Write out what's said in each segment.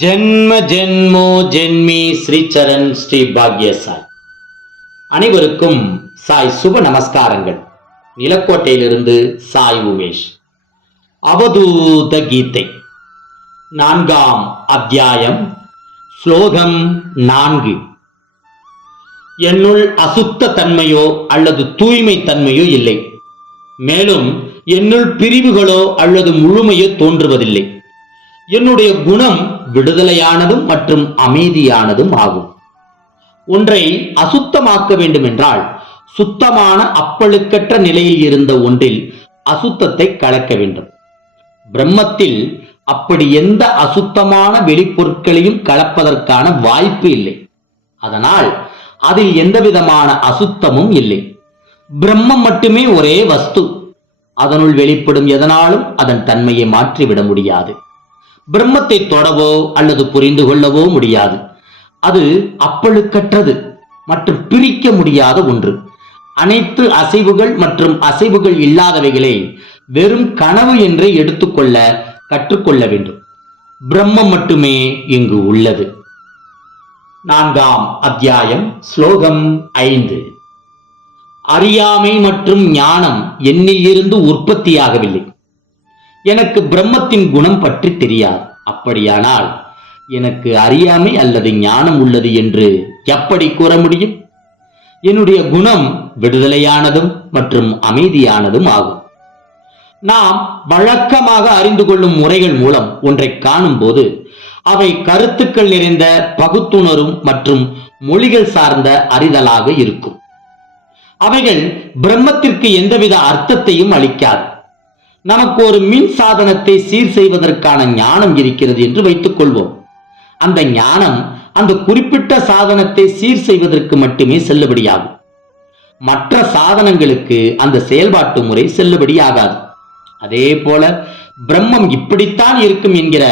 ஜென்ம ஜென்மோ ஜென்மி ஸ்ரீச்சரண் ஸ்ரீ பாக்ய சாய் அனைவருக்கும் சாய் சுப நமஸ்காரங்கள். நிலக்கோட்டையிலிருந்து சாய் உமேஷ். அவதூத கீதை. நான்காம் அத்தியாயம். ஸ்லோகம் நான்கு. என்னுள் அசுத்த தன்மையோ அல்லது தூய்மை தன்மையோ இல்லை. மேலும் என்னுள் பிரிவுகளோ அல்லது முழுமையோ தோன்றுவதில்லை. என்னுடைய குணம் விடுதலையானதும் மற்றும் அமைதியானதும் ஆகும். ஒன்றை அசுத்தமாக்க வேண்டுமென்றால் சுத்தமான அப்பழுக்கற்ற நிலையில் இருந்த ஒன்றில் அசுத்தத்தை கலக்க வேண்டும். பிரம்மத்தில் அப்படி எந்த அசுத்தமான வெளிப்பொருட்களையும் கலப்பதற்கான வாய்ப்பு இல்லை. அதனால் அதில் எந்த விதமான அசுத்தமும் இல்லை. பிரம்மம் மட்டுமே ஒரே வஸ்து. அதனுள் வெளிப்படும் எதனாலும் அதன் தன்மையை மாற்றிவிட முடியாது. பிரம்மத்தை தொடவோ அல்லது புரிந்து கொள்ளவோ முடியாது. அது அப்பழுக்கற்றது மற்றும் பிரிக்க முடியாத ஒன்று. அனைத்து அசைவுகள் மற்றும் அசைவுகள் இல்லாதவைகளை வெறும் கனவு என்றே எடுத்துக்கொள்ள கற்றுக்கொள்ள வேண்டும். பிரம்மம் மட்டுமே இங்கு உள்ளது. நான்காம் அத்தியாயம் ஸ்லோகம் ஐந்து. அறியாமை மற்றும் ஞானம் என்னில் இருந்து உற்பத்தியாகவில்லை. எனக்கு பிரம்மத்தின் குணம் பற்றி தெரியாது. அப்படியானால் எனக்கு அறியாமை அல்லது ஞானம் உள்ளது என்று எப்படி கூற முடியும்? என்னுடைய குணம் விடுதலையானதும் மற்றும் அமைதியானதும் ஆகும். நாம் வழக்கமாக அறிந்து கொள்ளும் முறைகள் மூலம் ஒன்றை காணும் போது அவை கருத்துக்கள் நிறைந்த பகுத்துணரும் மற்றும் மொழிகள் சார்ந்த அறிதலாக இருக்கும். அவைகள் பிரம்மத்திற்கு எந்தவித அர்த்தத்தையும் அளிக்காது. நமக்கு ஒரு மின் சாதனத்தை சீர் செய்வதற்கான ஞானம் இருக்கிறது என்று வைத்துக் கொள்வோம். அந்த ஞானம் அந்த குறிப்பிட்ட சாதனத்தை சீர் செய்வதற்கு மட்டுமே செல்லுபடியாகும். மற்ற சாதனங்களுக்கு அந்த செயல்பாட்டு முறை செல்லுபடியாகாது. அதே போல பிரம்மம் இப்படித்தான் இருக்கும் என்கிற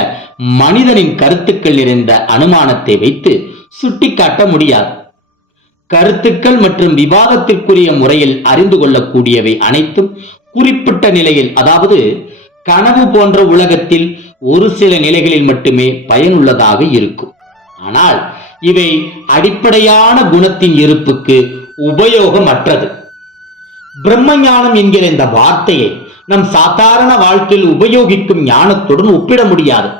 மனிதனின் கருத்துக்கள் நிறைந்த அனுமானத்தை வைத்து சுட்டிக்காட்ட முடியாது. கருத்துக்கள் மற்றும் விவாதத்திற்குரிய முறையில் அறிந்து கொள்ளக்கூடியவை அனைத்தும் குறிப்பிட்ட நிலையில் அதாவது கனவு போன்ற உலகத்தில் ஒரு சில நிலைகளில் மட்டுமே பயனுள்ளதாக இருக்கும். ஆனால் இவை அடிப்படையான குணத்தின் இருப்புக்கு உபயோகமற்றது. பிரம்மஞானம் என்கிற இந்த வார்த்தையை நம் சாதாரண வாழ்க்கையில் உபயோகிக்கும் ஞானத்துடன் ஒப்பிட முடியாது.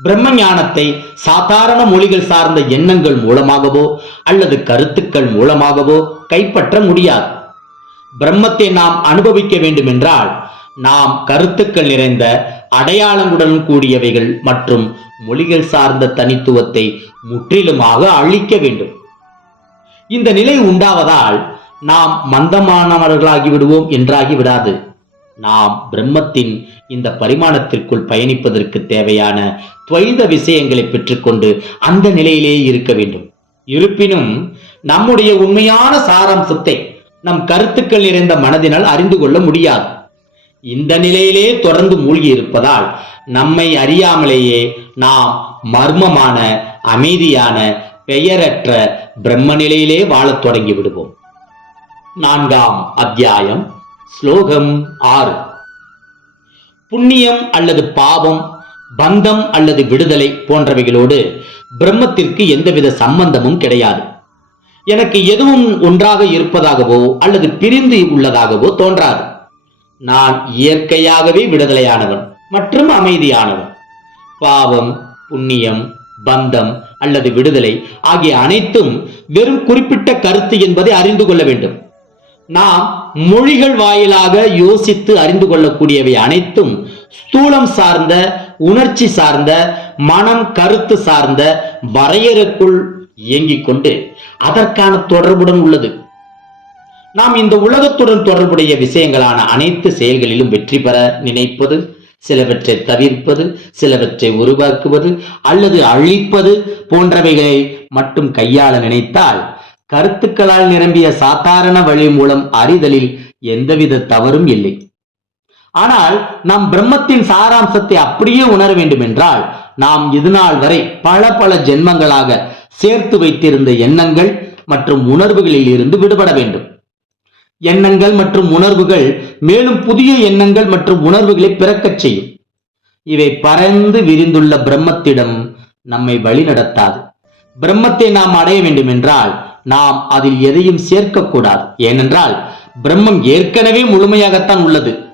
பிரம்ம ஞானத்தை சாதாரண மொழிகள் சார்ந்த எண்ணங்கள் மூலமாகவோ அல்லது கருத்துக்கள் மூலமாகவோ கைப்பற்ற முடியாது. பிரம்மத்தை நாம் அனுபவிக்க வேண்டுமென்றால் நாம் கருத்துக்கள் நிறைந்த அடையாளங்களுடன் கூடியவைகள் மற்றும் மொழிகள் சார்ந்த தனித்துவத்தை முற்றிலுமாக அழிக்க வேண்டும். இந்த நிலை உண்டாவதால் நாம் மந்தமானவர்களாகி விடுவோம் என்றாகி விடாது. நாம் பிரம்மத்தின் இந்த பரிமாணத்திற்குள் பயணிப்பதற்கு தேவையான துவைத விஷயங்களை பெற்றுக்கொண்டு அந்த நிலையிலேயே இருக்க வேண்டும். இருப்பினும் நம்முடைய உண்மையான சாராம்சத்தை நம் கருத்துக்கள் நிறைந்த மனதினால் அறிந்து கொள்ள முடியாது. இந்த நிலையிலே தொடர்ந்து மூழ்கி இருப்பதால் நம்மை அறியாமலேயே நாம் மர்மமான அமைதியான பெயரற்ற பிரம்ம நிலையிலே வாழத் தொடங்கி விடுவோம். நான்காம் அத்தியாயம் ஸ்லோகம் ஆறு. புண்ணியம் அல்லது பாவம் பந்தம் அல்லது விடுதலை போன்றவைகளோடு பிரம்மத்திற்கு எந்தவித சம்பந்தமும் கிடையாது. எனக்கு எதுவும் ஒன்றாக இருப்பதாகவோ அல்லது பிரிந்து உள்ளதாகவோ தோன்றாது. நான் இயற்கையாகவே விடுதலையானவன் மற்றும் அமைதியானவன். பாவம் புண்ணியம் பந்தம் அல்லது விடுதலை ஆகிய அனைத்தும் வெறும் குறிப்பிட்ட கருத்து என்பதை அறிந்து கொள்ள வேண்டும். நாம் மொழிகள் வாயிலாக யோசித்து அறிந்து கொள்ளக்கூடியவை அனைத்தும் ஸ்தூலம் சார்ந்த உணர்ச்சி சார்ந்த மனம் கருத்து சார்ந்த வரையறுக்குள் இயங்கிக் கொண்டு அதற்கான தொடர்புடன் உள்ளது. நாம் இந்த உலகத்துடன் தொடர்புடைய விஷயங்களான அனைத்து செயல்களிலும் வெற்றி பெற நினைப்பது சிலவற்றை தவிர்ப்பது சிலவற்றை உருவாக்குவது அல்லது அழிப்பது போன்றவைகளை மட்டும் கையாள நினைத்தால் கருத்துக்களால் நிரம்பிய சாதாரண வழி மூலம் அறிதலில் எந்தவித தவறும் இல்லை. ஆனால் நாம் பிரம்மத்தின் சாராம்சத்தை அப்படியே உணர வேண்டும் என்றால் நாம் இதுநாள் வரை பல பல ஜென்மங்களாக சேர்த்து வைத்திருந்த எண்ணங்கள் மற்றும் உணர்வுகளில் இருந்து விடுபட வேண்டும். எண்ணங்கள் மற்றும் உணர்வுகள் மேலும் புதிய எண்ணங்கள் மற்றும் உணர்வுகளை பிறக்கச் செய்யும். இவை பறந்து விரிந்துள்ள பிரம்மத்திடம் நம்மை வழிநடத்தாது. பிரம்மத்தை நாம் அடைய வேண்டும் என்றால் நாம் அதில் எதையும் சேர்க்கக்கூடாது. ஏனென்றால் பிரம்மம் ஏற்கனவே முழுமையாகத்தான் உள்ளது.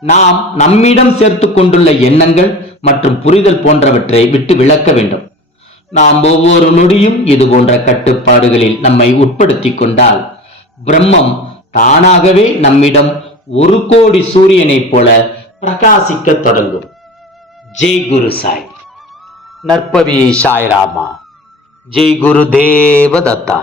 நாம் நம்மிடம் சேர்த்து கொண்டுள்ள எண்ணங்கள் மற்றும் புரிதல் போன்றவற்றை விட்டு விளக்க வேண்டும். நாம் ஒவ்வொரு நொடியும் இது போன்ற கட்டுப்பாடுகளில் நம்மை உட்படுத்தி கொண்டால் பிரம்மம் தானாகவே நம்மிடம் ஒரு கோடி சூரியனைப் போல பிரகாசிக்கத் தொடங்கும். ஜெய் குரு சாய். நற்பவி சாய்ராமா. ஜெய் குரு தேவதத்தா.